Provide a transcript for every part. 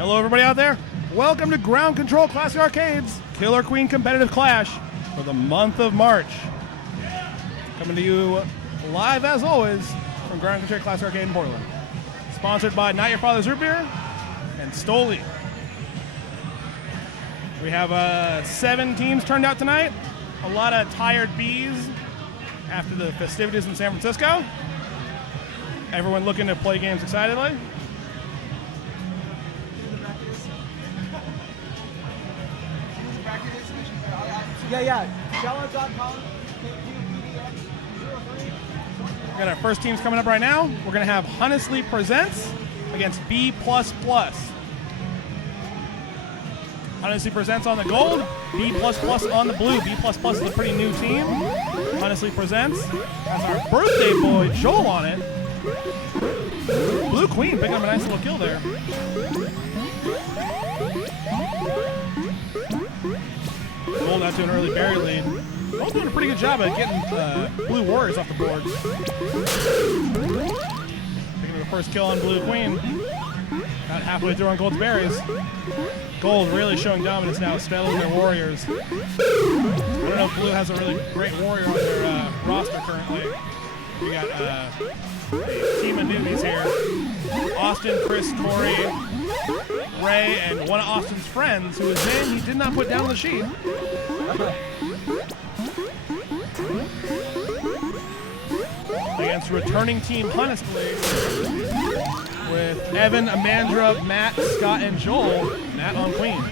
Hello, everybody out there. Welcome to Ground Control Classic Arcade's Killer Queen Competitive Clash for the month of March. Coming to you live, as always, from Ground Control Classic Arcade in Portland. Sponsored by Not Your Father's Root Beer and Stoli. We have 7 teams turned out tonight. A lot of tired bees after the festivities in San Francisco. Everyone looking to play games excitedly. Yeah. Shallow.com. We got our first teams coming up right now. We're going to have Honestly Presents against B++. Honestly Presents on the gold, B++ on the blue. B++ is a pretty new team. Honestly Presents has our birthday boy Joel on it. Blue Queen picking up a nice little kill there. Gold out to an early berry lead. Gold's doing a pretty good job at getting Blue Warriors off the board. Picking up the first kill on Blue Queen. About halfway through on Gold's berries. Gold really showing dominance now, spelling their warriors. I don't know if Blue has a really great warrior on their roster currently. We got a team of newbies here. Austin, Chris, Corey, Ray, and one of Austin's friends, who is in, he did not put down the sheet. Against returning team Honestly, with Evan, Amandra, Matt, Scott, and Joel. Matt on Queen.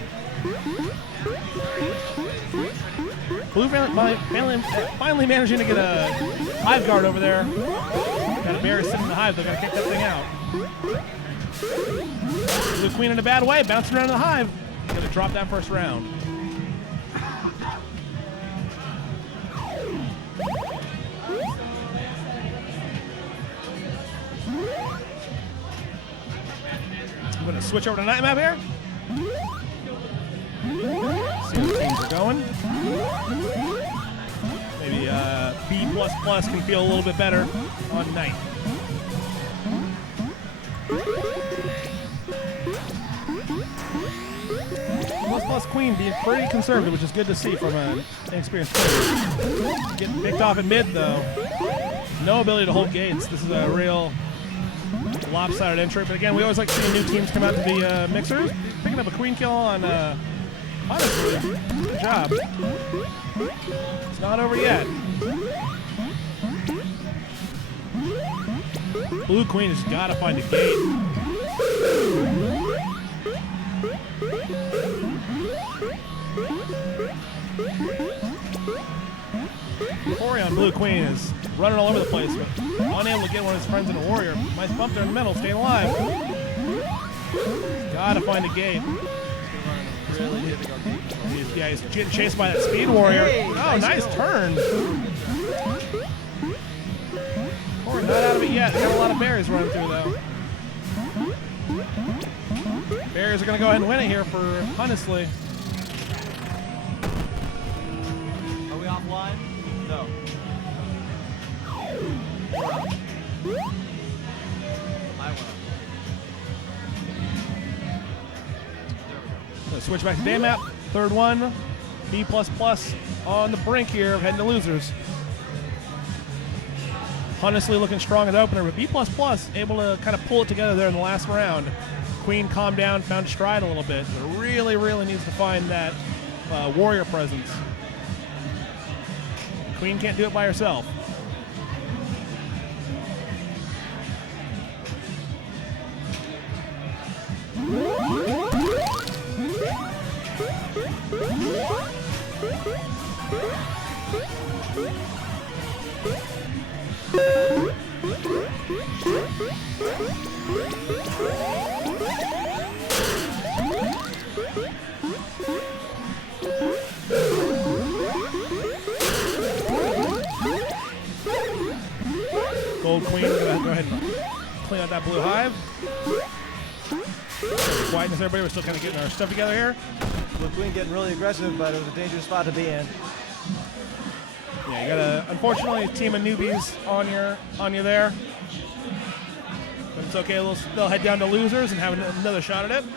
Blue finally managing to get a hive guard over there. Got a berry sitting in the hive. They're going to kick that thing out. Blue Queen in a bad way, bouncing around the hive. Going to drop that first round. I'm going to switch over to night map here. See where the teams are going. Maybe B++ can feel a little bit better on night. ++ Queen being pretty conservative, which is good to see from an inexperienced player. Getting picked off in mid, though. No ability to hold gates. This is a real lopsided entry. But again, we always like seeing new teams come out to the mixers. Picking up a Queen kill on Honestly. Good job. It's not over yet. Blue Queen has got to find a gate. Corey on Blue Queen is running all over the place, but unable to get one of his friends in a warrior. Nice bump there in the middle, staying alive. Gotta find a gate. Yeah, he's getting chased by that speed warrior. Oh, nice turn. Corey not out of it yet. They got a lot of berries running through, though. Berries are going to go ahead and win it here for Honestly. Are we offline? No. Switch back to day map. Third one. B++ on the brink here of heading to losers. Honestly looking strong at the opener, but B++ able to kind of pull it together there in the last round. Queen calmed down, found stride a little bit, but really needs to find that warrior presence. Queen can't do it by herself. Gold Queen, go ahead and clean out that blue hive. Quietness, everybody. We're still kind of getting our stuff together here. Blue Queen getting really aggressive, but it was a dangerous spot to be in. Yeah, you got a unfortunately a team of newbies on you there. But it's okay. They'll head down to losers and have another shot at it.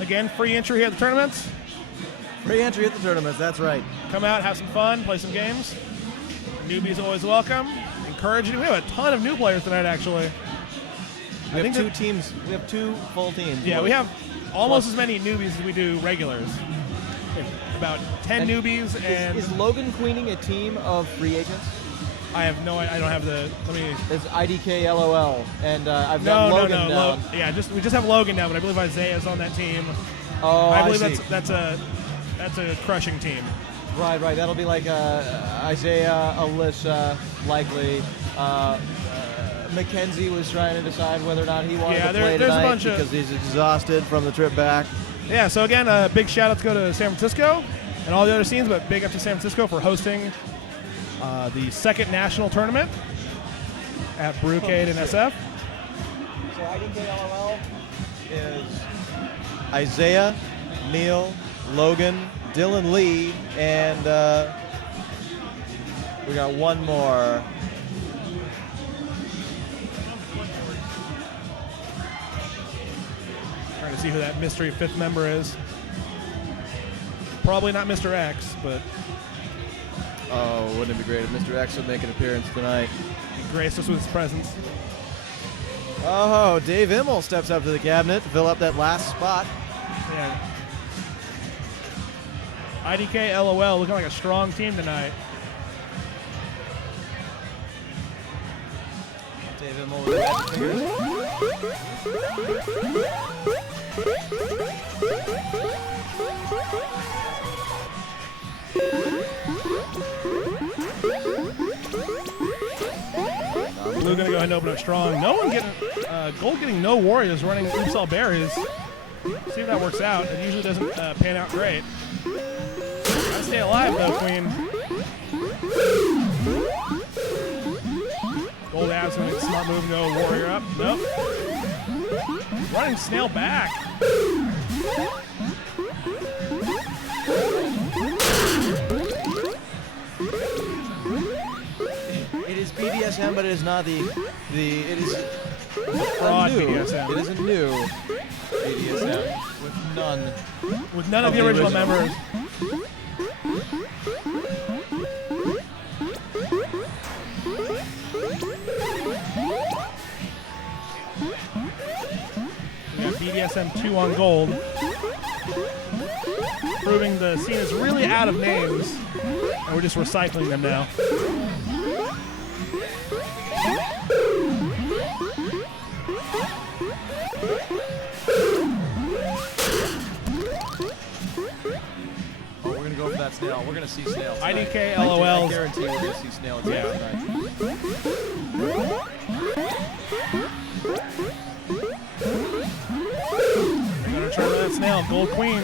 Again, free entry here at the tournaments. Free entry at the tournaments, that's right. Come out, have some fun, play some games. Newbies always welcome. Encouraging. We have a ton of new players tonight, actually. We have two teams. We have 2 full teams. Yeah, we have almost as many newbies as we do regulars. About 10 newbies and... Is Logan Queening a team of free agents? I have no... I don't have the... Let me... It's IDK LOL, and I've got Logan down. Yeah, we just have Logan now, but I believe Isaiah's on that team. Oh, I believe see. that's a crushing team. Right. That'll be like Isaiah, Alyssa, likely. Mackenzie was trying to decide whether or not he wanted to play there's tonight a bunch because he's exhausted from the trip back. Yeah, so again, a big shout out to go to San Francisco and all the other scenes, but big up to San Francisco for hosting the 2nd national tournament at Brewcade and SF. So IDK LOL is Isaiah, Neil, Logan, Dylan Lee, and we got one more. Trying to see who that mystery 5th member is. Probably not Mr. X, but Oh, wouldn't it be great if Mr. X would make an appearance tonight? he graced us with his presence. Oh, Dave Immel steps up to the cabinet to fill up that last spot. Yeah. IDK LOL looking like a strong team tonight. Dave Immel with the magic fingers. Blue gonna go ahead and open up strong. No one getting Gold getting no warriors running Oops All Berries. See if that works out. It usually doesn't pan out great. Gotta stay alive though, Queen. Gold Abs gonna make a smart move, no warrior up. Nope. Running Snail back. It is BDSM, but it is not it is Fraud new. BDSM. It is a new BDSM with none of the original members. We got BDSM 2 on Gold, proving the scene is really out of names, and we're just recycling them now. Oh, we're gonna go for that snail. We're gonna see snail tonight. IDK I LOLs. guarantee we're gonna see snail tonight. They're gonna try that Snail. Gold Queen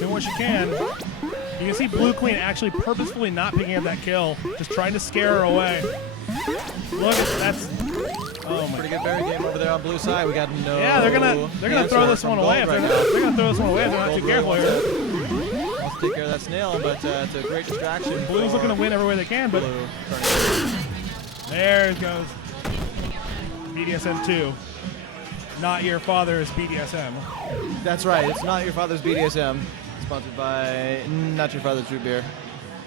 doing what she can. You can see Blue Queen actually purposefully not picking up that kill, just trying to scare her away. Look at that's. Oh my. Pretty good berry game over there on blue side. We got no. Yeah, they're gonna throw this one away if they're gonna throw this one away if they're not too careful here. Wants to take care of that snail, but it's a great distraction. Blue's looking to win every way they can, but Blue. there it goes. BDSM 2. Not your father's BDSM. That's right. It's not your father's BDSM. Sponsored by Not Your Father's Root Beer.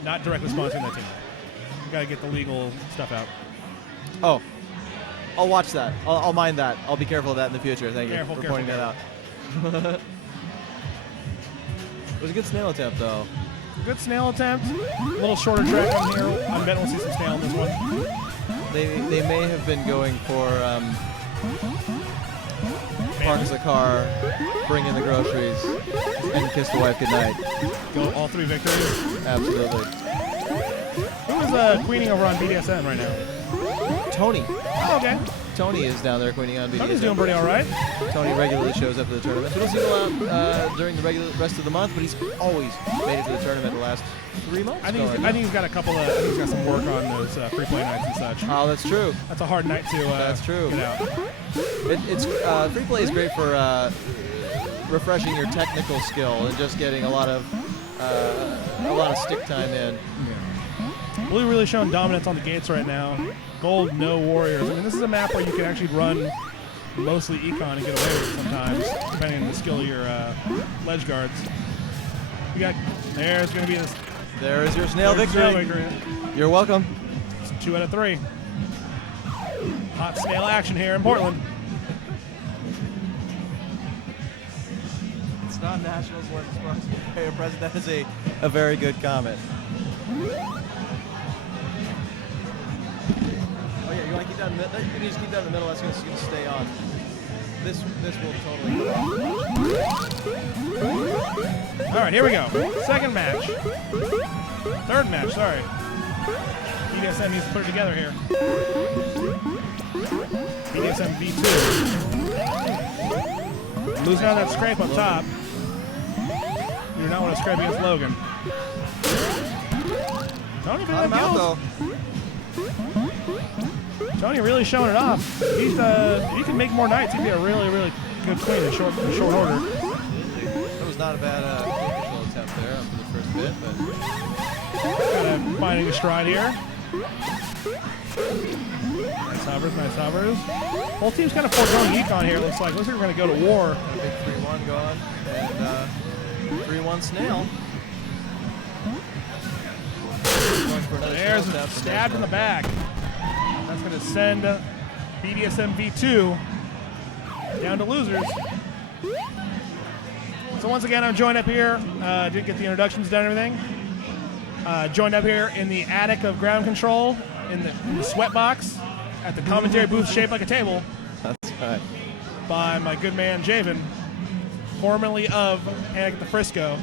Not directly sponsoring that team. You gotta get the legal stuff out. Oh, I'll watch that. I'll mind that. I'll be careful of that in the future. Thank you for pointing that out. It was a good snail attempt, though. Good snail attempt. A little shorter track on here. I'm betting we'll see some snail in this one. They may have been going for park the car, bring in the groceries, and kiss the wife goodnight. Go all 3 victories. Absolutely. Who is queening over on BDSM right now? Tony. Oh, okay. Tony is down there queening on BDSM. Tony's doing pretty all right. Tony regularly shows up to the tournament. He doesn't go out during the rest of the month, but he's always made it to the tournament the last 3 months. I think he's got a couple of. I think he's got some work on those free play nights and such. Oh, that's true. That's a hard night to. That's true. Get out. It's free play is great for refreshing your technical skill and just getting a lot of stick time in. Yeah. Blue really showing dominance on the gates right now. Gold, no warriors. I mean, this is a map where you can actually run mostly econ and get away with it sometimes, depending on the skill of your ledge guards. There's going to be this. There is your snail victory. Snail victory. You're welcome. It's 2 out of 3. Hot snail action here in Portland. It's not Nationals when it's supposed to pay a present. That is a very good comment. Oh yeah, you want to keep that in the middle? You can just keep that in the middle. That's going to stay on. This will totally go off. All right, here we go. Second match. Third match, sorry. PDSM needs to put it together here. PDSM V2. Losing out that scrape up top. You do not want to scrape against Logan. Tony picking up kills. Tony really showing it off. He's if he can make more nights, he'd be a really, really good queen in short order. That was not a bad initial attempt there after the first bit, but kind of finding a stride here. Nice hovers, nice hovers. Whole team's kind of foregoing econ here. Looks like we're going to go to war. A big 3-1 going, and 3-1 snail. There's a stab in the back. That's going to send BDSM V2 down to losers. So once again, I'm joined up here. Didn't get the introductions done and everything. Joined up here in the attic of ground control in the sweat box at the commentary booth shaped like a table. That's right. By my good man Javen, formerly of Panic at the Frisco.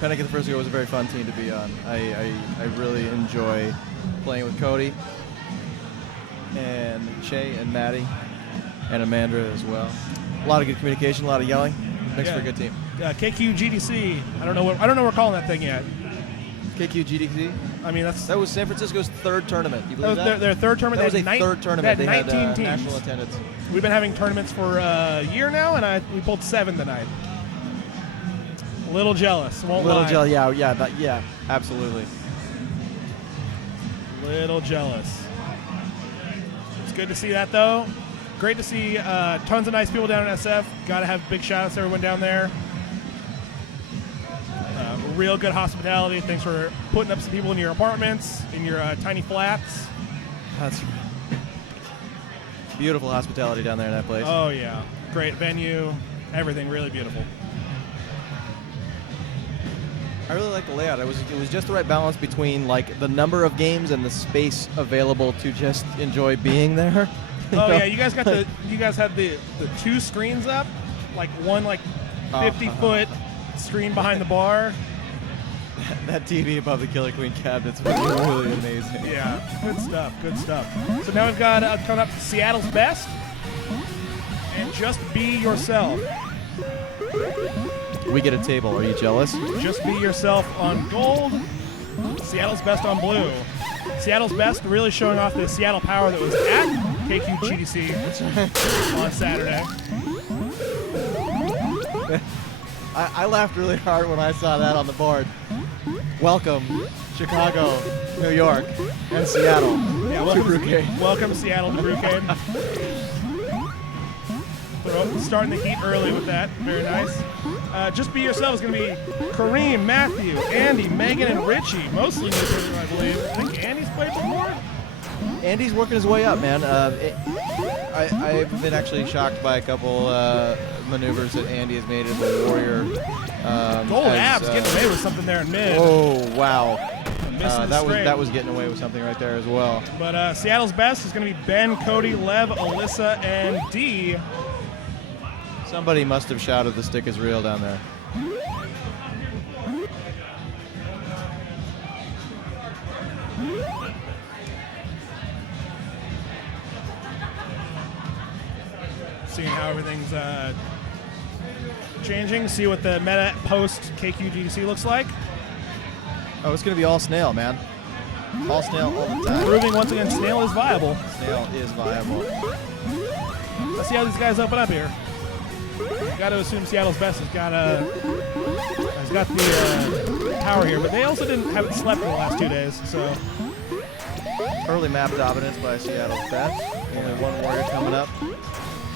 Panic at the Frisco was a very fun team to be on. I really enjoy playing with Cody and Shay and Maddie and Amanda as well. A lot of good communication, a lot of yelling. Makes for a good team. KQ GDC. I don't know what we're calling that thing yet. KQ GDC. I mean that was San Francisco's third tournament. You believe that? Their third tournament. That was a third tournament. They had 19 teams. National attendance. We've been having tournaments for a year now, and we pulled 7 tonight. A little jealous. Won't lie. Yeah, absolutely. Little jealous. It's good to see that, though. Great to see tons of nice people down in SF. Got to have big shout-outs to everyone down there. Real good hospitality. Thanks for putting up some people in your apartments, in your tiny flats. That's beautiful hospitality down there in that place. Oh, yeah. Great venue. Everything really beautiful. I really like the layout. It was just the right balance between like the number of games and the space available to just enjoy being there. Oh yeah, you guys had the 2 screens up, like one 50-foot screen behind the bar. That TV above the Killer Queen cabinets was really amazing. Yeah, good stuff, good stuff. So now we've got coming up Seattle's Best and Just Be Yourself. We get a table. Are you jealous? Just Be Yourself on gold, Seattle's Best on blue. Seattle's Best really showing off the Seattle power that was at KQ GDC on Saturday. I laughed really hard when I saw that on the board. Welcome, Chicago, New York, and Seattle. Yeah, welcome Seattle to Brewcade. Starting the heat early with that. Very nice. Just Be Yourself is going to be Kareem, Matthew, Andy, Megan, and Richie. Mostly new players, I believe. I think Andy's played before. Andy's working his way up, man. I've been actually shocked by a couple maneuvers that Andy has made in the Warrior. Gold abs getting away with something there in mid. Oh, wow. That was getting away with something right there as well. But Seattle's Best is going to be Ben, Cody, Lev, Alyssa, and D. Somebody must have shouted the stick is real down there. Seeing how everything's changing. See what the meta post KQGDC looks like. Oh, it's going to be all snail, man. All snail all the time. Proving once again snail is viable. Snail is viable. Let's see how these guys open up here. Got to assume Seattle's Best has got the power here, but they also haven't slept in the last 2 days, so. Early map dominance by Seattle's Best. Only one warrior coming up.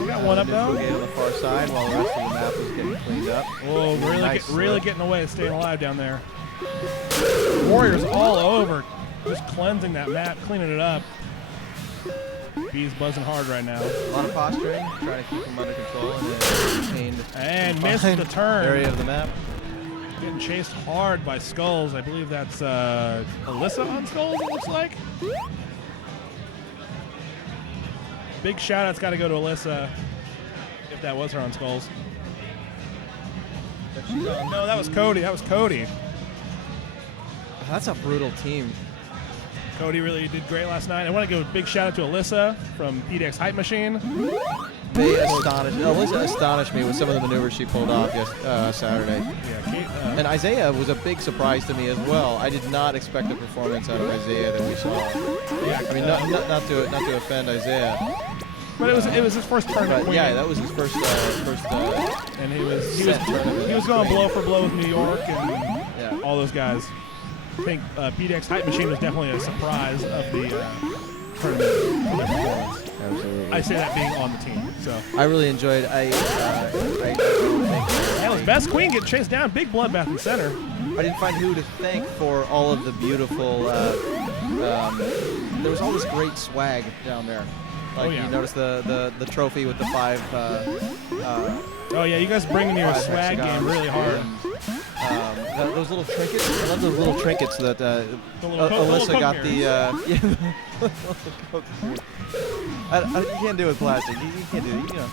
We got one up Neutral though. gate on the far side while the rest of the map is getting cleaned up. Whoa, Nice really slip. getting away, staying alive down there. Warriors all over, just cleansing that map, cleaning it up. B's buzzing hard right now. A lot of posturing, trying to keep him under control and then retained And missed the turn. area of the map. Getting chased hard by Skulls. I believe that's Alyssa on Skulls, it looks like. Big shout out's got to go to Alyssa, if that was her on Skulls. No, that was Cody. That was Cody. That's a brutal team. Cody really did great last night. I want to give a big shout out to Alyssa from PDX Hype Machine. They Alyssa astonished me with some of the maneuvers she pulled off Saturday. Yeah, Kate, And Isaiah was a big surprise to me as well. I did not expect the performance out of Isaiah that we saw. yeah, I mean, not to offend Isaiah, but it was his first tournament but win. yeah, that was his first. And he was set tournament. he was going blow for blow with New York and Yeah. all those guys. I think PDX Hype Machine was definitely a surprise of the tournament for their performance. Absolutely. I say that being on the team. So I really enjoyed. I that was Best Queen getting chased down. Big bloodbath in center. didn't find who to thank for all of the beautiful. There was all this great swag down there. Like Oh, yeah. you noticed the trophy with the 5. Oh yeah, you guys bringing your 5 swag game hexagons really hard. and, those little trinkets. I love those little trinkets that little Alyssa got coat the. You can't do it with plastic. You can't do it. You know.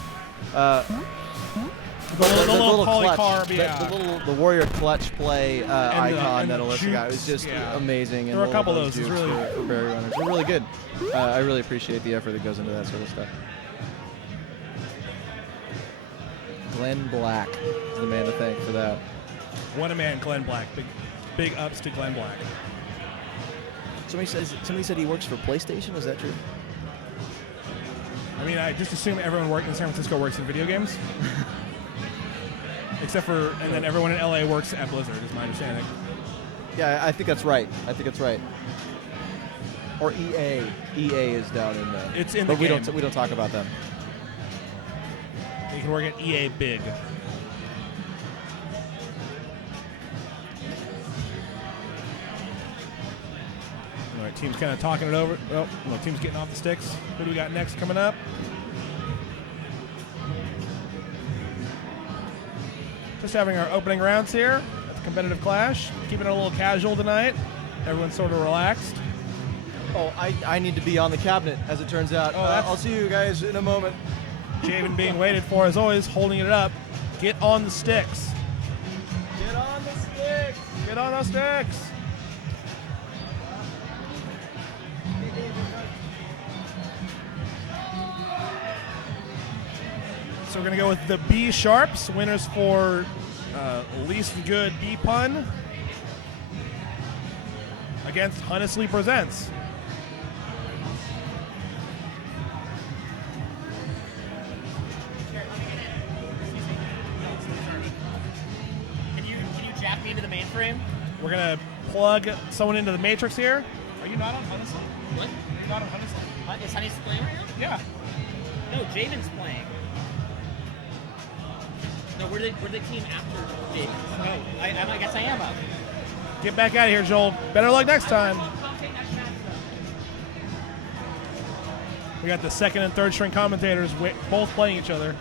The little clutch, polycarb, yeah. the warrior clutch play icon and that the Alyssa got was jukes, just yeah. amazing. There were a couple of those. It's jukes really- for berry runners. They're really good. I really appreciate the effort that goes into that sort of stuff. Glenn Black is the man to thank for that. What a man, Glenn Black. Big ups to Glenn Black. Somebody said he works for PlayStation. Is that true? I mean, I just assume everyone working in San Francisco works in video games. Except for, and then everyone in LA works at Blizzard, is my understanding. Yeah, I think that's right. Or EA. EA is down in there. It's in the but we game. don't talk about them. You can work at EA Big. All right, team's kind of talking it over. Oh, no, team's getting off the sticks. Who do we got next coming up? Just having our opening rounds here at the competitive clash. Keeping it a little casual tonight. Everyone's sort of relaxed. Oh, I need to be on the cabinet, as it turns out. Oh, that's- I'll see you guys in a moment. Javen being waited for, as always, holding it up. Get on the sticks. Get on the sticks! Get on those sticks. So we're going to go with the B Sharps, winners for least good B pun against Honestly Presents. Can you jab me into the mainframe? We're going to plug someone into the Matrix here. Are you not on Honestly? What? You're not on Honestly? Is Honey playing right now? Yeah. No, Javen's playing. No, we're the team after Javen. Oh, I guess I am up. Get back out of here, Joel. Better luck next time. We got the second and third string commentators both playing each other.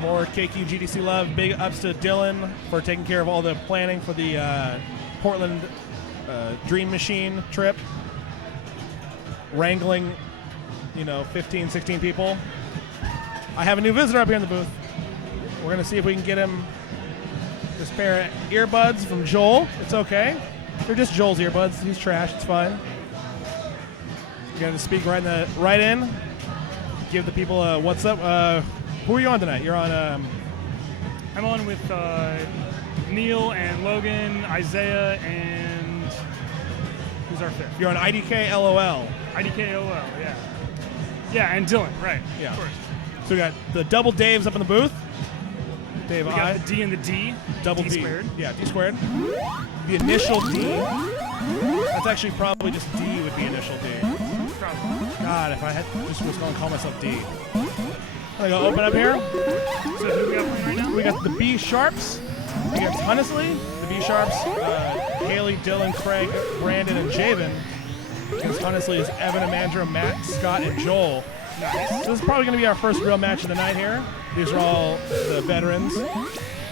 More KQ GDC love. Big ups to Dylan for taking care of all the planning for the Portland Dream Machine trip. Wrangling, 15, 16 people. I have a new visitor up here in the booth. We're going to see if we can get him this pair of earbuds from Joel. It's okay. They're just Joel's earbuds. He's trash. It's fine. You're going to speak right in. Give the people a what's up. Who are you on tonight? You're on... I'm on with Neil and Logan, Isaiah, and who's our fifth? You're on IDK LOL. IDKOL, yeah. Yeah, and Dylan, right. Yeah. Of course. So we got the double Daves up in the booth. Dave We I. got the D and the D. Double D D. squared. Yeah, D squared. The initial D. That's actually probably just D would be initial D. Probably. God, if I had just was going to call myself D. I'm going to go open up here. So who we got playing right now? We got the B Sharps against Hunnisley. The B Sharps, Haley, Dylan, Craig, Brandon, and Javen. Against Hunnisley is Evan, Amandra, Matt, Scott, and Joel. Nice. So this is probably going to be our first real match of the night here. These are all the veterans.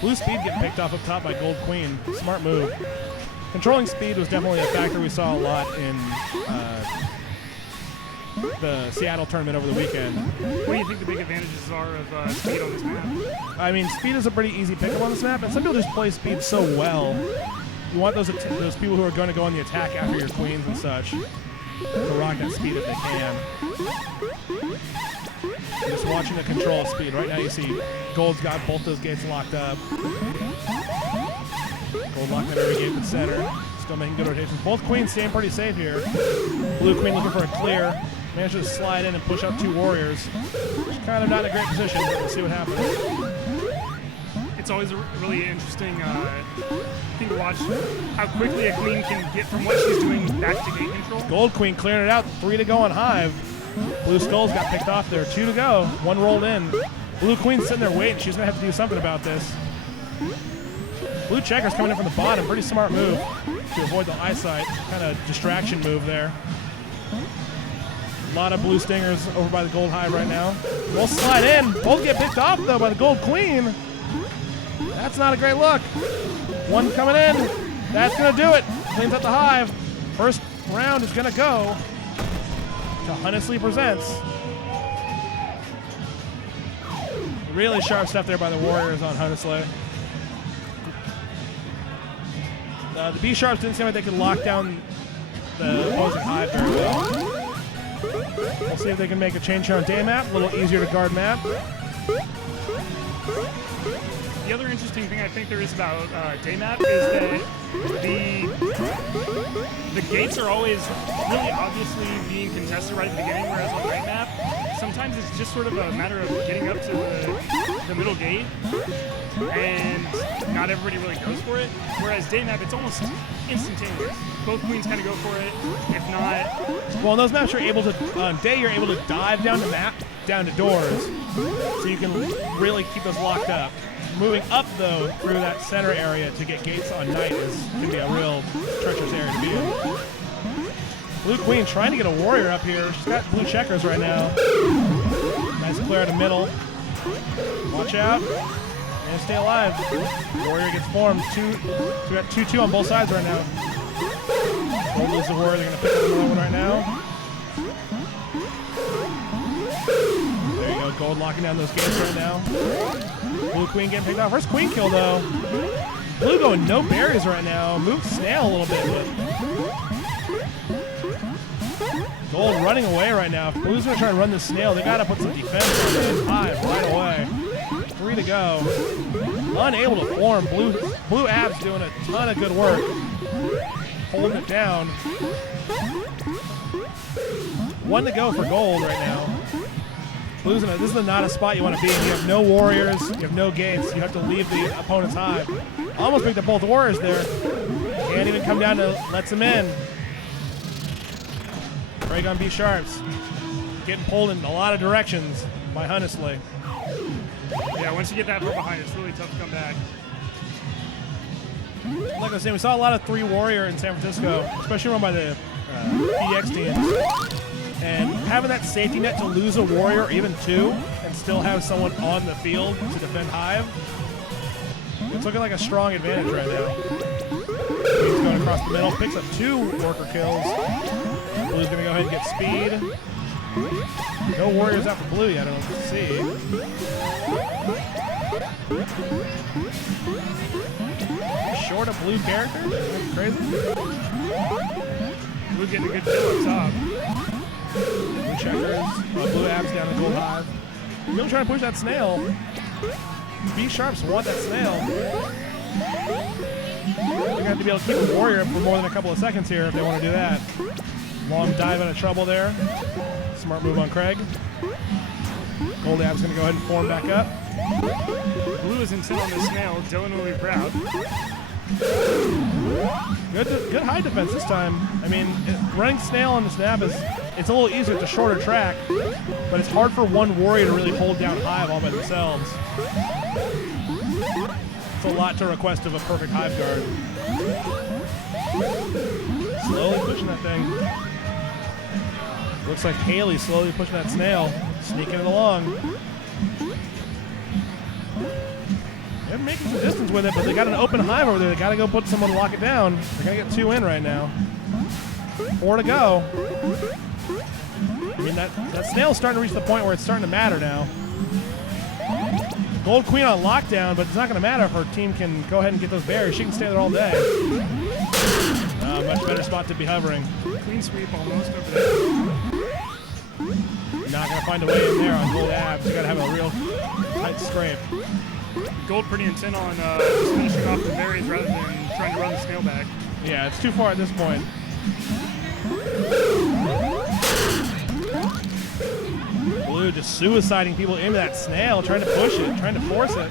Blue Speed getting picked off up top by Gold Queen. Smart move. Controlling speed was definitely a factor we saw a lot in the Seattle tournament over the weekend. What do you think the big advantages are of speed on this map? I mean, speed is a pretty easy pickup on this map, and some people just play speed so well. You want those people who are going to go on the attack after your queens and such to rock that speed if they can. Just watching the control of speed. Right now you see Gold's got both those gates locked up. Gold locked at every gate but center. Still making good rotations. Both queens staying pretty safe here. Blue queen looking for a clear. Manages to slide in and push up two warriors. She's kind of not in a great position, but we'll see what happens. It's always a really interesting thing to watch how quickly a queen can get from what she's doing back to gate control. Gold queen clearing it out. 3 to go on Hive. Blue Skulls got picked off there. 2 to go. 1 rolled in. Blue queen's sitting there waiting. She's going to have to do something about this. Blue Checker's coming in from the bottom. Pretty smart move to avoid the eyesight. Kind of distraction move there. A lot of blue stingers over by the Gold Hive right now. Both slide in. Both get picked off, though, by the Gold Queen. That's not a great look. 1 coming in. That's going to do it. Cleans up the Hive. First round is going to go to Hunnisley Presents. Really sharp stuff there by the Warriors on Hunnisley. The B-Sharps didn't seem like they could lock down the opposing Hive very well. We'll see if they can make a change here on day map. A little easier to guard map. The other interesting thing I think there is about day map is that the gates are always really obviously being contested right at the beginning, whereas on night map, sometimes it's just sort of a matter of getting up to the middle gate, and not everybody really goes for it. Whereas day map, it's almost instantaneous. Both queens kind of go for it. If not, well, on those maps, you're able to on day you're able to dive down to doors, so you can really keep those locked up. Moving up though through that center area to get gates on night can be a real treacherous area to be in. Blue Queen trying to get a warrior up here. She's got blue checkers right now. Nice clear out of middle. Watch out. And stay alive. Warrior gets formed. So we got 2-2 on both sides right now. Gold loses the warrior. They're going to pick up another one right now. There you go. Gold locking down those gates right now. Blue Queen getting picked off. First Queen kill though. Blue going no berries right now. Moved snail a little bit, but Gold running away right now. If Blue's gonna try and run the snail, they gotta put some defense on this Hive right away. 3 to go. Unable to form. Blue Abs doing a ton of good work. Holding it down. 1 to go for Gold right now. Blue's this is not a spot you want to be in. You have no warriors, you have no gates. You have to leave the opponent's Hive. Almost picked up both warriors there. Can't even come down to lets them in. Craig on B-Sharps. Getting pulled in a lot of directions by Hunnisley. yeah, once you get that far behind, it's really tough to come back. Like I was saying, we saw a lot of 3 warrior in San Francisco, especially run by the PDX teams. And having that safety net to lose a warrior, or even 2, and still have someone on the field to defend Hive, it's looking like a strong advantage right now. He's going across the middle, picks up 2 worker kills. Blue's going to go ahead and get speed. No warriors out for Blue yet, I don't see. Short a Blue character? That's crazy. Blue getting a good kill up top. Blue checkers, Blue Abs down in Gold Hive. Really trying to push that snail. B-Sharps want that snail. They're going to have to be able to keep a warrior up for more than a couple of seconds here if they want to do that. Long dive out of trouble there. Smart move on Craig. Gold Ab's going to go ahead and form back up. Blue is intent on the snail. Dylan will be proud. Good high defense this time. I mean, running snail on the snap it's a little easier. It's a shorter track, but it's hard for one warrior to really hold down Hive all by themselves. It's a lot to request of a perfect Hive guard. Slowly pushing that thing. Looks like Haley slowly pushing that snail, sneaking it along. They're making some distance with it, but they got an open Hive over there. They got to go put someone to lock it down. They got to get 2 in right now. 4 to go. I mean, that snail's starting to reach the point where it's starting to matter now. Gold Queen on lockdown, but it's not going to matter if her team can go ahead and get those berries. She can stay there all day. Much better spot to be hovering. Clean sweep almost over there. Not going to find a way in there on Gold Abs. You got to have a real tight scrape. Gold pretty intent on just finishing off the berries rather than trying to run the snail back. Yeah, it's too far at this point. Blue just suiciding people into that snail, trying to push it, trying to force it.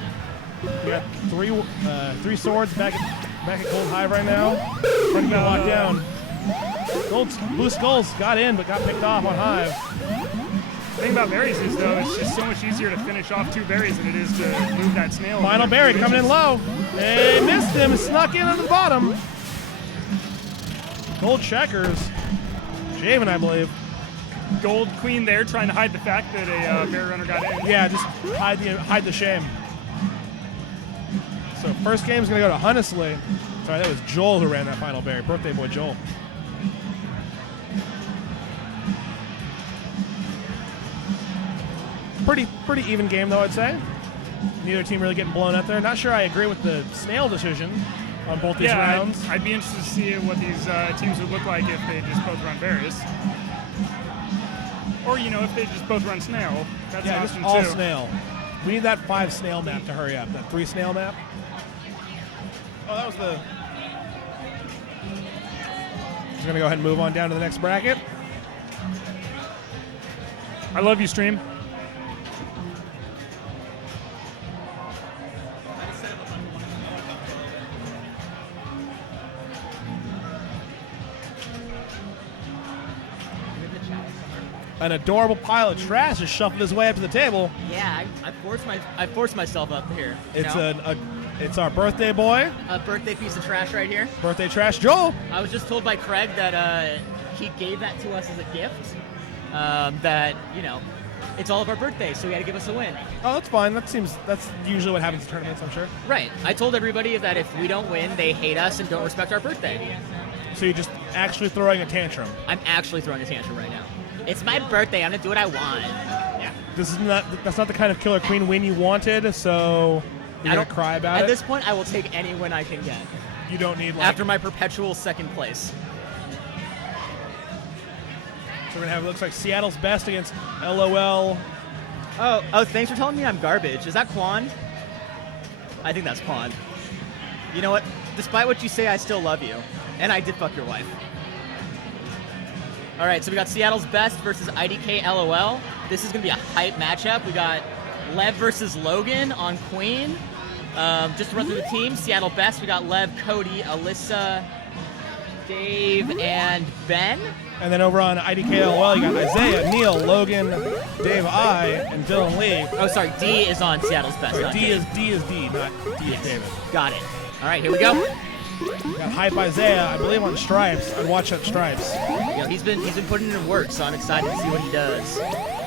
We got three swords back at Gold Hive right now. Trying to get locked down. Blue Skulls got in, but got picked off on Hive. The thing about berries is, though, it's just so much easier to finish off 2 berries than it is to move that snail. Final berry coming in low. They missed him, snuck in on the bottom. Gold checkers. Javen, I believe. Gold Queen there trying to hide the fact that a berry runner got in. Yeah, just hide the shame. So first game's gonna go to Hunnisley. Sorry, that was Joel who ran that final berry. Birthday boy Joel. Pretty even game though, I'd say. Neither team really getting blown out there. Not sure I agree with the snail decision on both these rounds. I'd be interested to see what these teams would look like if they just both run berries. Or, if they just both run snail. That's an just option all too. snail. We need that 5 snail map to hurry up. That 3 snail map. Oh, that was the... Just going to go ahead and move on down to the next bracket. I love you, stream. An adorable pile of trash just shuffled his way up to the table. Yeah, I forced myself up here. It's our birthday boy. A birthday piece of trash right here. Birthday trash Joel. I was just told by Craig that he gave that to us as a gift. That it's all of our birthdays, so he had to give us a win. Oh, that's fine. That's usually what happens in tournaments, I'm sure. Right. I told everybody that if we don't win, they hate us and don't respect our birthday. So you're just actually throwing a tantrum. I'm actually throwing a tantrum right now. It's my birthday. I'm gonna do what I want. Yeah. That's not the kind of Killer Queen win you wanted, so you're gonna cry about it. At this point, I will take any win I can get. You don't need after my perpetual second place. So we're gonna have, looks like Seattle's best against LOL. Oh, thanks for telling me I'm garbage. Is that Quan? I think that's Quan. You know what? Despite what you say, I still love you. And I did fuck your wife. All right, so we got Seattle's best versus IDK LOL. This is gonna be a hype matchup. We got Lev versus Logan on Queen. Just to run through the team, Seattle best, we got Lev, Cody, Alyssa, Dave, and Ben. And then over on IDK LOL, you got Isaiah, Neil, Logan, Dave I, and Dylan Lee. Oh, sorry, D is on Seattle's best. Sorry, D is D, not D is David. Got it. All right, here we go. Got hype Isaiah, I believe on Stripes. I'd watch that Stripes. He's been putting in work, so I'm excited to see what he does.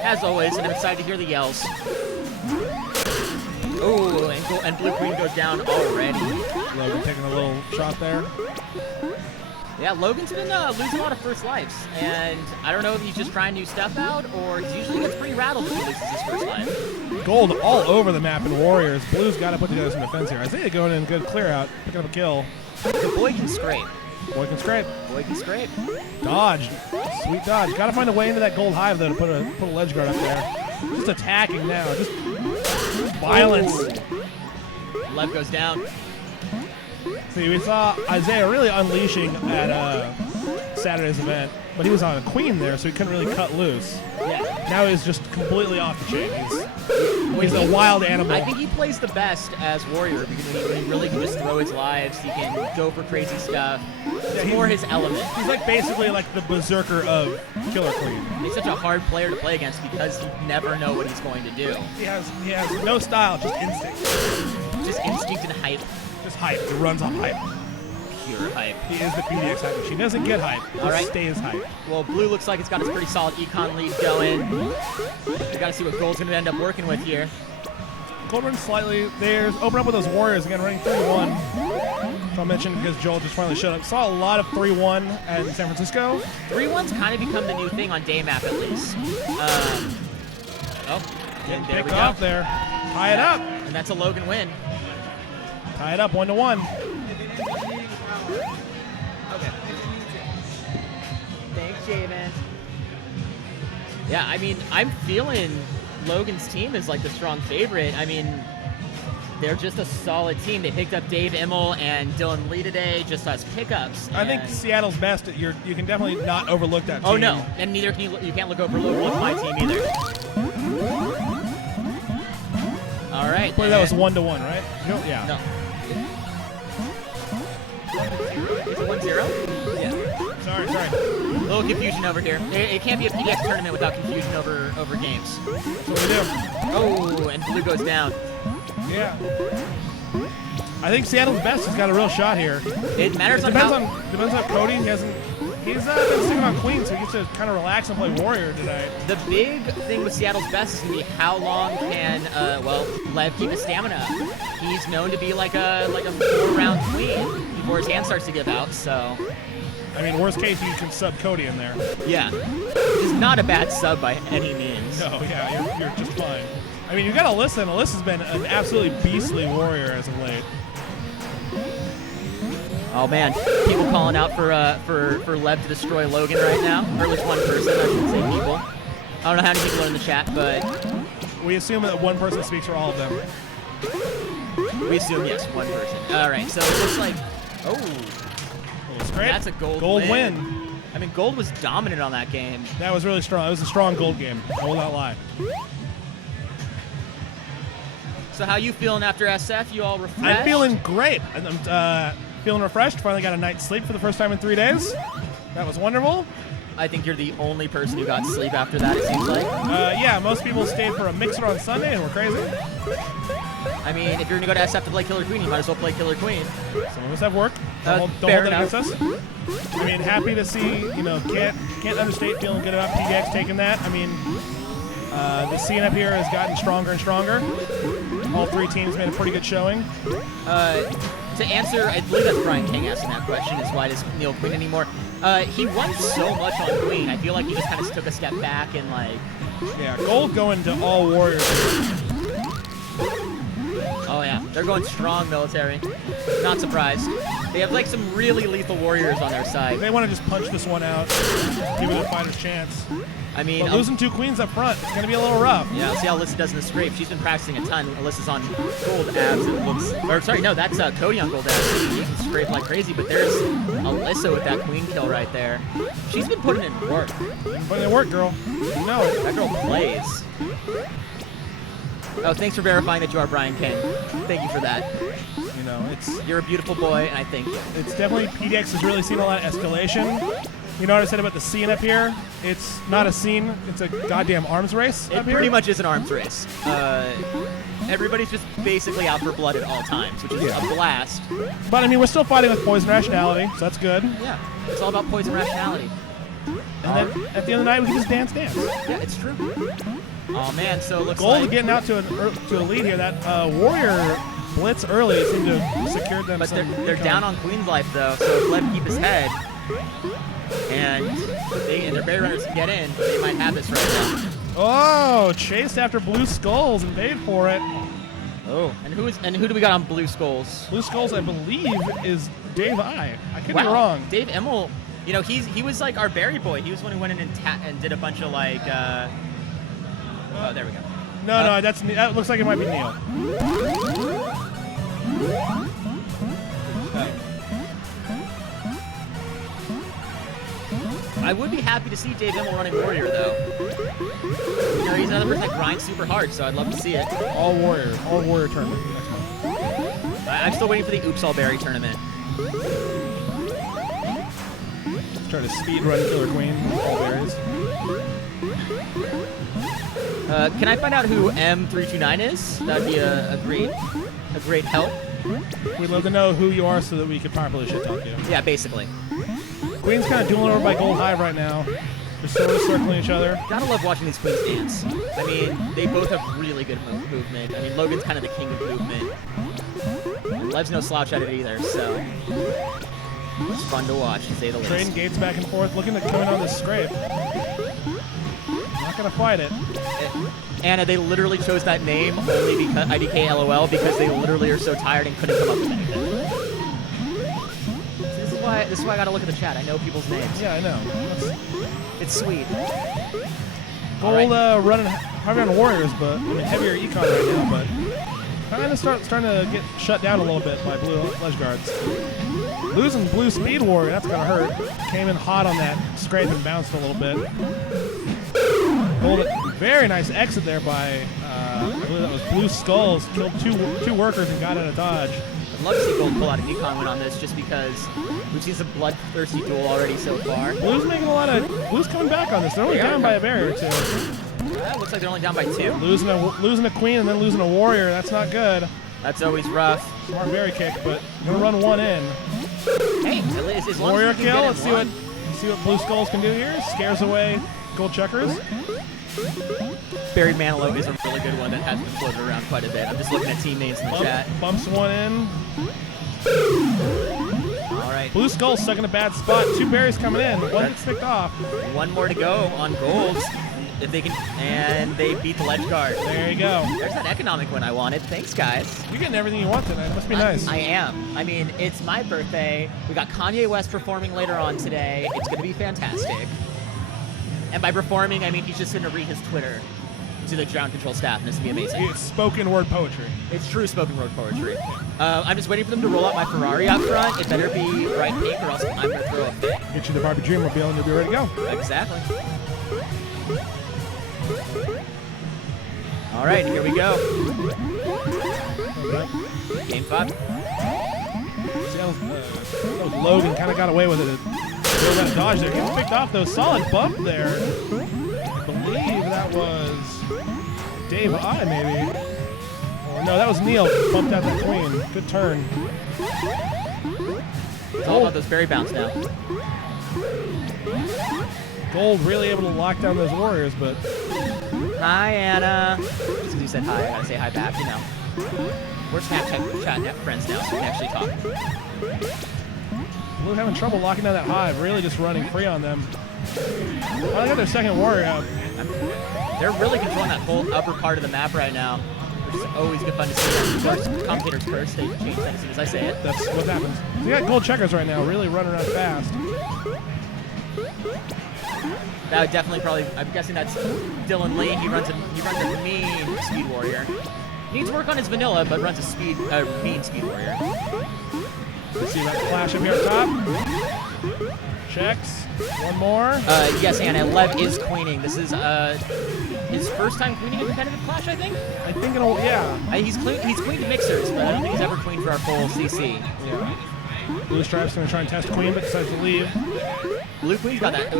As always, and I'm excited to hear the yells. Oh, and Blue Queen goes down already. Logan taking a little shot there. Yeah, Logan's been losing a lot of first lives, and I don't know if he's just trying new stuff out, or he usually gets pretty rattled when he loses his first life. Gold all over the map in Warriors. Blue's got to put together some defense here. Isaiah going in good clear out, picking up a kill. The boy can scrape. Boy can scrape. Boy can scrape. Dodge. Sweet dodge. Got to find a way into that Gold Hive, though, to put a ledge guard up there. Just attacking now. Just violence. Lev goes down. See, we saw Isaiah really unleashing at Saturday's event, but he was on a queen there, so he couldn't really cut loose. Yeah. Now he's just completely off the chain. He's a wild animal. I think he plays the best as warrior because when he really can just throw his lives. He can go for crazy stuff. It's more his element. He's like basically like the berserker of Killer Queen. He's such a hard player to play against because you never know what he's going to do. He has no style, just instinct. Just instinct and hype. Just hype. He runs on hype. Pure hype. He is the PDX hype machine. He doesn't get hype. He All right. stays hype. Well, blue looks like it's got a pretty solid econ lead going. We got to see what gold's going to end up working with here. Gold runs slightly. There's open up with those warriors again, running 3-1. So I mentioned because Joel just finally showed up. Saw a lot of 3-1 in San Francisco. 3-1's kind of become the new thing on day map at least. And there we Picked go. off there. Tie it up. And that's a Logan win. Tie it up 1-1. Okay. Thanks, Javen. Yeah, I mean, I'm feeling Logan's team is like the strong favorite. I mean, they're just a solid team. They picked up Dave Immel and Dylan Lee today just as pickups. I think Seattle's best. You can definitely not overlook that team. Oh no, and neither can you can't look over my team either. All right. Well, that was 1-1, right? No, yeah. No. It's a 1-0? Yeah. Sorry. A little confusion over here. It can't be a PDX tournament without confusion over games. That's what we do. Oh, and blue goes down. Yeah. I think Seattle's best has got a real shot here. It matters on Depends how... on Cody. He's been sitting on queen, so he gets to kind of relax and play warrior tonight. The big thing with Seattle's best is going to be how long can, Lev keep his stamina up. He's known to be like a 4-round queen before his hand starts to give out, so... I mean, worst case, you can sub Cody in there. Yeah. It's not a bad sub by any means. No, yeah, you're just fine. I mean, you got Alyssa, and Alyssa's been an absolutely beastly warrior as of late. Oh man, people calling out for Lev to destroy Logan right now, or at least one person, I should say people. I don't know how many people are in the chat, but We assume that one person speaks for all of them. we assume yes, one person. All right, so it looks like Great. that's a gold win. I mean, gold was dominant on that game. That was really strong. It was a strong gold game. I will not lie. So how you feeling after SF? You all refreshed? I'm feeling great. I'm feeling refreshed. Finally got a night's sleep for the first time in 3 days. That was wonderful. I think you're the only person who got sleep after that, it seems like. Yeah, most people stayed for a mixer on Sunday and were crazy. I mean, if you're going to go to SF to play Killer Queen, you might as well play Killer Queen. Some of us have work. Don't hold fair that enough. against us. I mean, happy to see, can't understate feeling good about PDX taking that. I mean, the scene up here has gotten stronger and stronger. All three teams made a pretty good showing. To answer, I believe that's Brian King asking that question, is why does Neil Queen anymore? He won so much on Queen. I feel like he just kind of took a step back and Yeah, gold going to all warriors. Oh yeah, they're going strong military. Not surprised. They have like some really lethal warriors on their side. They want to just punch this one out, give it a fighter's chance. I mean, But losing two queens up front, it's going to be a little rough. yeah, let's see how Alyssa does in the scrape. She's been practicing a ton. Alyssa's on gold abs. It looks, or sorry, no, that's Cody on gold abs. He can scrape like crazy, but there's Alyssa with that queen kill right there. She's been putting in work. Putting in work, girl. You know it. That girl plays. Oh, thanks for verifying that you are Brian King. Thank you for that. You're a beautiful boy, and I thank you. It's definitely, PDX has really seen a lot of escalation. You know what I said about the scene up here? It's not a scene, it's a goddamn arms race It up here. pretty much is an arms race. Everybody's just basically out for blood at all times, which is a blast. But I mean, we're still fighting with poison rationality, so that's good. Yeah, it's all about poison rationality. And then at the end of the night, we can just dance. Yeah, it's true. Oh man, so it looks Gold like... getting out to a lead here. That warrior blitz early seemed to have secured them But some they're income. down on Queen's life though, so if let him keep his head. And their Bay Runners can get in, they might have this right now. Oh, chased after Blue Skulls and paid for it. Oh. And who do we got on Blue Skulls? Blue Skulls, I believe, is Dave I. I could be Wow, wrong. Dave Immel, he was like our Berry boy. He was one who went in and did a bunch of like. Oh, there we go. No, that looks like it might be Neil. I would be happy to see Dave Immel running Warrior, though. You know, he's another person that grinds super hard, so I'd love to see it. All Warrior tournament next month. I'm still waiting for the Oops All Berry tournament. Try to speed run Killer Queen with all berries. Can I find out who M329 is? That'd be a great help. We'd love to know who you are so that we could properly shit talk you. Yeah, basically. Queen's kind of dueling over by Gold Hive right now. They're sort of circling each other. Gotta love watching these queens dance. I mean, they both have really good movement. I mean, Logan's kind of the king of movement. And Lev's no slouch at it either, so it's fun to watch, to say the least. Trading gates back and forth, looking to come in on this scrape. Not gonna fight it. Anna, they literally chose that name only because IDK LOL because they literally are so tired and couldn't come up with anything. This is why I gotta look at the chat. I know people's names. Yeah, I know. It's sweet. Gold running heavy on Warriors, but I mean heavier econ right now, but kind of starting to get shut down a little bit by blue ledge guards. Losing blue speed Warrior, that's gonna hurt. Came in hot on that scrape and bounced a little bit. Gold, very nice exit there by I believe that was Blue Skulls. Killed two workers and got out of dodge. I'd love to see Gold pull out a econ win on this just because we've seen some bloodthirsty duel already so far. Blue's making Blue's coming back on this. They're only down by a barrier or two. Looks like they're only down by 2. Losing a queen and then losing a warrior. That's not good. That's always rough. Smart berry kick, but gonna run one in. Hey, as long Warrior as we can kill. get Let's in one. see what Blue Skulls can do here. Scares away Gold Checkers. Buried Manalogue is a really good one that has been floated around quite a bit. I'm just looking at teammates in the chat. Bumps one in. All right. Blue Skull's stuck in a bad spot. 2 berries coming in. One gets picked off. One more to go on Gold. If they can, and they beat the ledge guard. There you go. There's that economic win I wanted. Thanks, guys. You're getting everything you want tonight. It must be nice. I am. I mean, it's my birthday. We got Kanye West performing later on today. It's going to be fantastic. And by performing, I mean he's just going to read his Twitter to the ground control staff, and it's going to be amazing. It's spoken word poetry. It's true spoken word poetry. I'm just waiting for them to roll out my Ferrari out front. It better be bright pink, or else I'm going to throw a fit. Get you the Barbie Dreammobile, and you'll be ready to go. Exactly. All right, here we go. Okay. Game 5. Logan kind of got away with it. Still got a dodge there. Getting picked off though. Solid bump there. I believe that was Dave I maybe. Or no, that was Neil. Bumped out that queen. Good turn. It's all about those berry bounce now. Gold really able to lock down those warriors, but Hi, Anna. Since you said hi, I gotta say hi back, you know. We're Snapchat friends now, so we can actually talk. Blue having trouble locking down that hive. Really just running free on them. I got their second warrior out. They're really controlling that whole upper part of the map right now, which is always good fun to see. Of course, commentators first, they change that as soon as I say it. That's what happens. You got Gold Checkers right now, really running around fast. That would definitely probably, I'm guessing that's Dylan Lee. He runs a mean speed warrior. Needs work on his vanilla, but runs a mean speed warrior. Let's see that flash up here up top. Checks. One more. Yes, Anna. Lev is queening. This is his first time queening a competitive clash, I think. I think it'll, yeah. He's queened mixers, but I don't think he's ever queened for our full CC. Yeah. Blue Stripe's gonna try and test Queen, but decides to leave. Blue's got that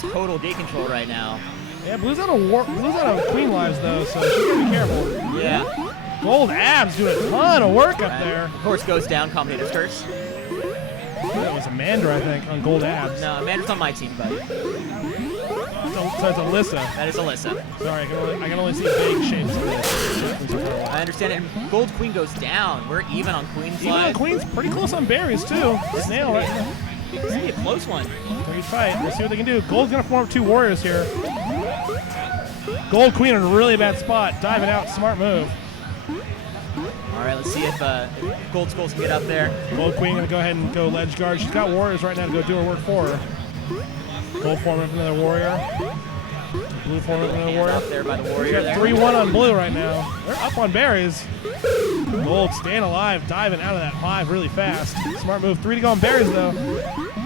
total gate control right now. Yeah, Blue's out of Queen lives though, so she's gotta be careful. Yeah. Gold abs doing a ton of work up there. Of course, goes down. Commentator's curse. That was Amanda, I think, on gold abs. No, Amanda's on my team, buddy. So it's Alyssa. That is Alyssa. Sorry, I can only see big shapes of this. I understand it. And Gold Queen goes down. We're even on Queen's Even live. on Queen's pretty close on berries too. Snail right now. This is gonna be a close one. Great fight. Let's see what they can do. Gold's gonna form 2 warriors here. Gold Queen in a really bad spot. Diving out. Smart move. All right, let's see if Gold Skulls can get up there. Gold Queen gonna go ahead and go ledge guard. She's got warriors right now to go do her work for her. Gold forming up another warrior. Blue forming up another Hand warrior. up there by the She's warrior got there. 3-1 on blue right now. They're up on berries. Gold staying alive, diving out of that hive really fast. Smart move. 3 to go on berries though.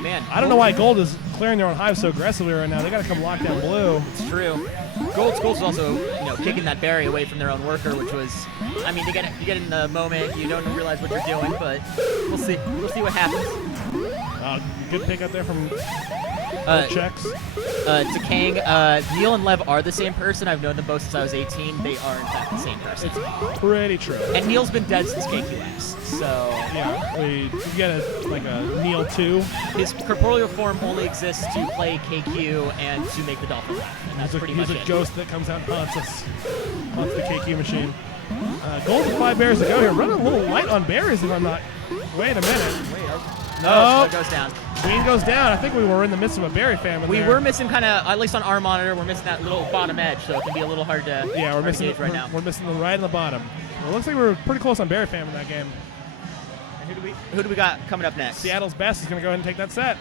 Man, man. I don't know why Gold is clearing their own hive so aggressively right now. They got to come lock down Blue. It's true. Gold's also, kicking that berry away from their own worker, which was, I mean, you get in the moment, you don't realize what you're doing, but we'll see. We'll see what happens. Good pick up there from checks. To Kang, Neil and Lev are the same person. I've known them both since I was 18. They are, in fact, the same person. It's pretty true. And Neil's been dead since KQX, so... Yeah, we get a Neil 2. His corporeal form only exists to play KQ and to make the dolphin laugh, and that's pretty much it. He's a ghost that comes out and haunts us. Haunts the KQ machine. Gold with 5 berries to go here. Running a little light on berries if I'm not... Wait a minute. No, it goes down. Queen goes down. I think we were in the midst of a berry famine. We there. were missing kind of, at least on our monitor, we're missing that little bottom edge, so it can be a little hard to we're missing gauge right now. We're missing the right and the bottom. Well, it looks like we were pretty close on berry famine that game. And who do we got coming up next? Seattle's Best is going to go ahead and take that set.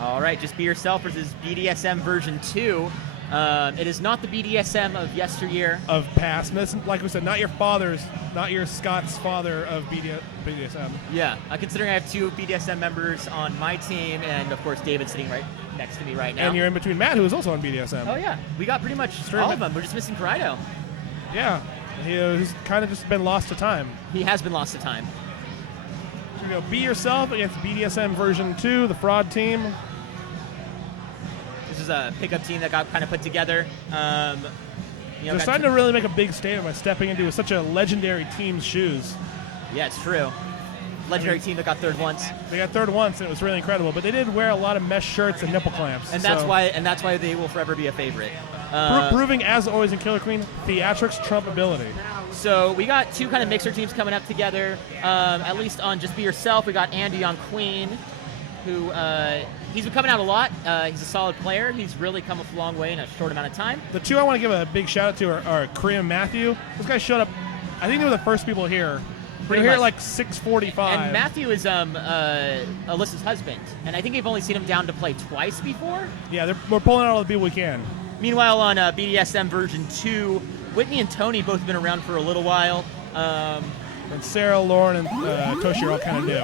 All right, Just Be Yourself versus BDSM version 2. It is not the BDSM of yesteryear. Of past. Like we said, not your father's, not your Scott's father of BDSM. Yeah, considering I have 2 BDSM members on my team, and of course David's sitting right next to me right now. And you're in between Matt, who is also on BDSM. Oh yeah, we got pretty much all of them. We're just missing Karido. Yeah, he's kind of just been lost to time. He has been lost to time. So we go Be Yourself against BDSM version 2, the fraud team. This is a pickup team that got kind of put together. They're starting to really make a big statement by stepping into such a legendary team's shoes. Yeah, it's true. Legendary team that got third once. They got third once, and it was really incredible. But they did wear a lot of mesh shirts and nipple clamps. And that's why they will forever be a favorite. Proving, as always in Killer Queen, theatrics trump ability. So we got 2 kind of mixer teams coming up together. At least on Just Be Yourself, we got Andy on Queen, who he's been coming out a lot. He's a solid player. He's really come a long way in a short amount of time. The 2 I want to give a big shout out to are Korea and Matthew. Those guys showed up. I think they were the first people here. They were here at like 6:45. And Matthew is Alyssa's husband, and I think they've only seen him down to play twice before. Yeah, we're pulling out all the people we can. Meanwhile, on BDSM version 2, Whitney and Tony both been around for a little while. And Sarah, Lauren, and Toshi are all kind of new.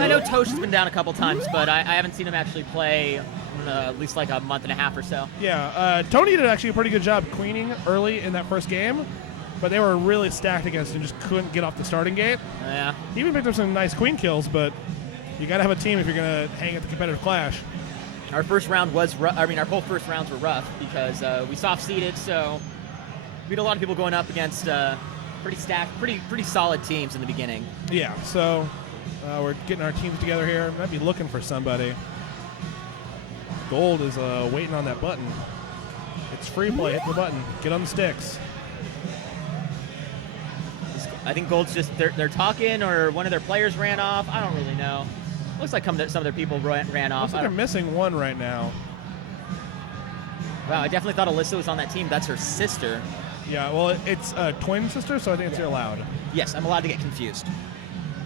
I know Tosh has been down a couple times, but I haven't seen him actually play at least like a month and a half or so. Yeah, Tony did actually a pretty good job queening early in that first game, but they were really stacked against him, just couldn't get off the starting gate. Yeah. He even picked up some nice queen kills, but you got to have a team if you're going to hang at the competitive clash. Our first round was rough. I mean, our whole first rounds were rough because we soft-seeded, so we had a lot of people going up against pretty stacked, pretty solid teams in the beginning. Yeah, so we're getting our teams together here. Might be looking for somebody. Gold is waiting on that button. It's free play. Hit the button. Get on the sticks. I think Gold's just they're talking, or one of their players ran off. I don't really know. Looks like some of their people ran off. Looks like they're missing one right now. Wow, I definitely thought Alyssa was on that team. That's her sister. Yeah, well, it's a twin sister, so I think you're allowed. Yes, I'm allowed to get confused.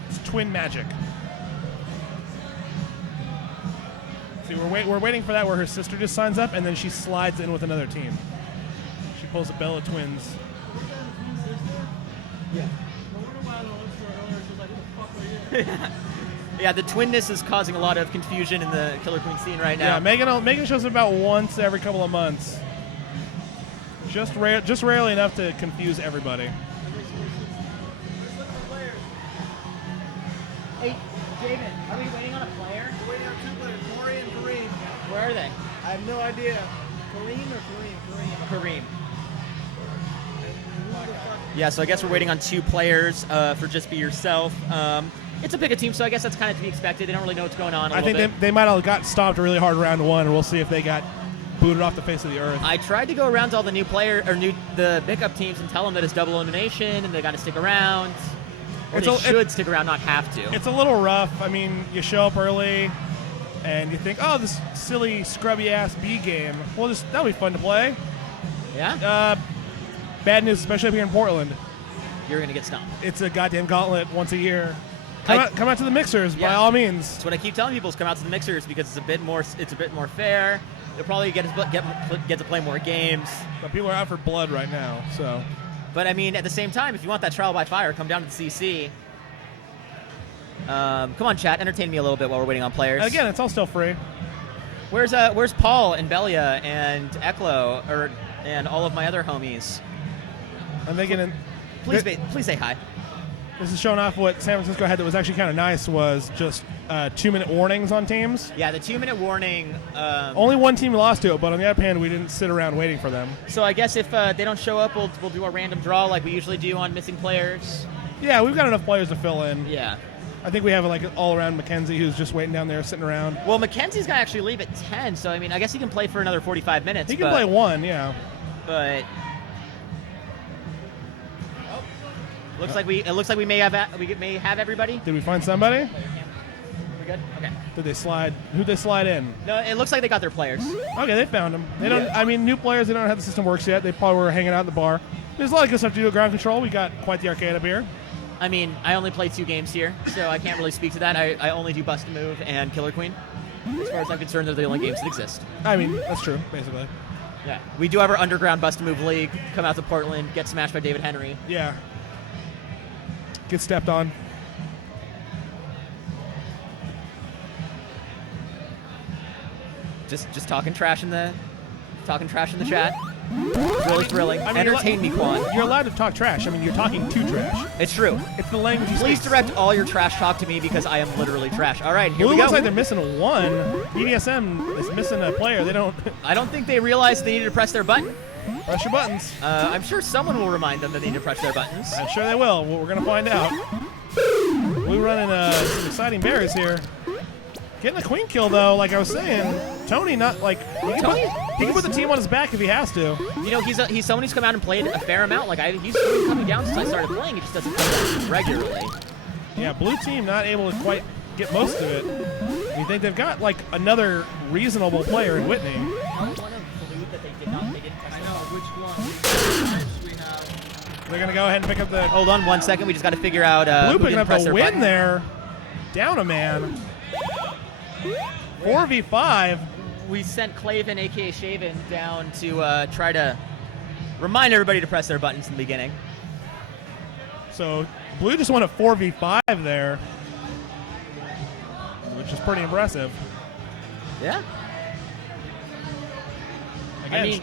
It's twin magic. See, we're waiting for that where her sister just signs up, and then she slides in with another team. She pulls the Bella twins. Yeah. Yeah, the twinness is causing a lot of confusion in the Killer Queen scene right now. Yeah, Megan shows up about once every couple of months. Just rarely enough to confuse everybody. Hey, Javen, are we waiting on a player? We're waiting on 2 players, Maury and Kareem. Where are they? I have no idea. Kareem or Kareem? Kareem. Yeah, so I guess we're waiting on 2 players for Just Be Yourself. It's a bigger team, so I guess that's kind of to be expected. They don't really know what's going on I think they might have got stopped really hard round 1, and we'll see if they got booted off the face of the earth. I tried to go around to all the new the pickup teams and tell them that it's double elimination and they got to stick around. Or they should stick around, not have to. It's a little rough. I mean, you show up early, and you think, oh, this silly, scrubby-ass B game. Well, that'll be fun to play. Yeah? Bad news, especially up here in Portland. You're going to get stomped. It's a goddamn gauntlet once a year. Come out to the mixers, by all means. That's what I keep telling people, is come out to the mixers because it's a bit more fair. They'll probably get to play more games. But people are out for blood right now, so. But I mean, at the same time, if you want that trial by fire, come down to the CC. Come on, chat. Entertain me a little bit while we're waiting on players. Again, it's all still free. Where's Paul and Belia and Eklo and all of my other homies? I'm thinking. Please say hi. This is showing off what San Francisco had that was actually kind of nice was just 2-minute warnings on teams. Yeah, the 2-minute warning. Only one team lost to it, but on the other hand, we didn't sit around waiting for them. So I guess if they don't show up, we'll do a random draw like we usually do on missing players. Yeah, we've got enough players to fill in. Yeah. I think we have like all around Mackenzie who's just waiting down there, sitting around. Well, Mackenzie's gonna actually leave at 10, so I mean, I guess he can play for another 45 minutes. He can play one, yeah. But it looks like we may have everybody. Did we find somebody? We good? Okay. Did they slide? Who'd they slide in? No, it looks like they got their players. Okay, they found them. They don't. I mean, new players. They don't know how the system works yet. They probably were hanging out at the bar. There's a lot of good stuff to do at ground control. We got quite the arcade up here. I mean, I only play 2 games here, so I can't really speak to that. I only do Bust a Move and Killer Queen. As far as I'm concerned, they're the only games that exist. I mean, that's true, basically. Yeah. We do have our underground Bust a Move league. Come out to Portland, get smashed by David Henry. Yeah. Get stepped on. Just talking trash in the chat. Really thrilling. I mean, Entertain me, Quan. You're allowed to talk trash. I mean, you're talking to trash. It's true. It's the language you Please speak. direct all your trash talk to me because I am literally trash. All right, here Blue we go. looks like they're missing a 1. BDSM is missing a player. They don't I don't think they realized they needed to press their button. press your buttons. I'm sure someone will remind them that they need to press their buttons. I'm sure they will. Well, we're going to find out. Blue running some exciting berries here. Getting a queen kill, though, like I was saying. Tony not, like, he can put the team on his back if he has to. You know, he's someone who's come out and played a fair amount. Like, he's been coming down since I started playing. He just doesn't come down regularly. Yeah, blue team not able to quite get most of it. You think they've got, like, another reasonable player in Whitney. They're going to go ahead and pick up the... Hold on 1 second. We just got to figure out Blue who picking can up press the their win button. there. Down a man. 4v5. We sent Clavin, a.k.a. Shaven, down to try to remind everybody to press their buttons in the beginning. So blue just won a 4v5 there, which is pretty impressive. Yeah. Again, I mean,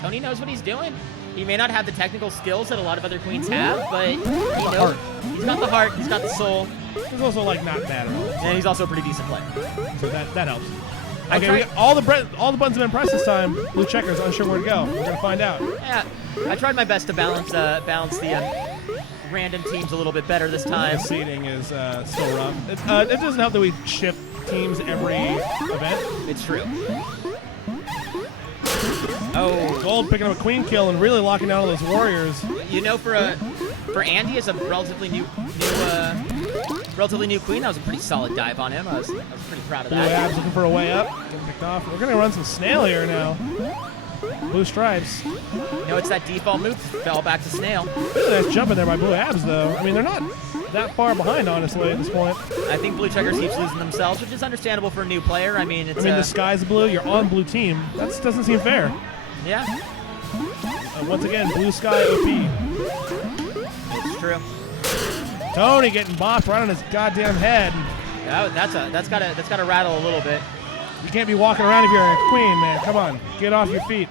Tony knows what he's doing. He may not have the technical skills that a lot of other queens have, but he knows. He's got the heart. He's got the soul. he's also like not bad at all. And he's also a pretty decent player. So that helps. Okay, we got all the buttons have been pressed this time. Blue checkers unsure where to go. We're gonna find out. Yeah, I tried my best to balance the random teams a little bit better this time. The seating is still rough. It doesn't help that we shift teams every event. It's true. Oh, Gold picking up a queen kill and really locking down all those warriors. you know, for Andy as a relatively new queen, that was a pretty solid dive on him. I was pretty proud of Blue that. abs looking for a way up. Getting picked off. We're gonna run some snail here now. Blue stripes. You know, it's that default move. Fell back to snail. Really nice jump in there by blue abs though. I mean, they're not that far behind honestly at this point. I think blue checkers keeps losing themselves, which is understandable for a new player. I mean, it's the sky's blue. You're on blue team. That doesn't seem fair. yeah, Once again, blue sky OP. it's true. Tony getting bopped right on his goddamn head. That's gotta rattle a little bit. You can't be walking around if you're a queen, man. Come on, get off your feet.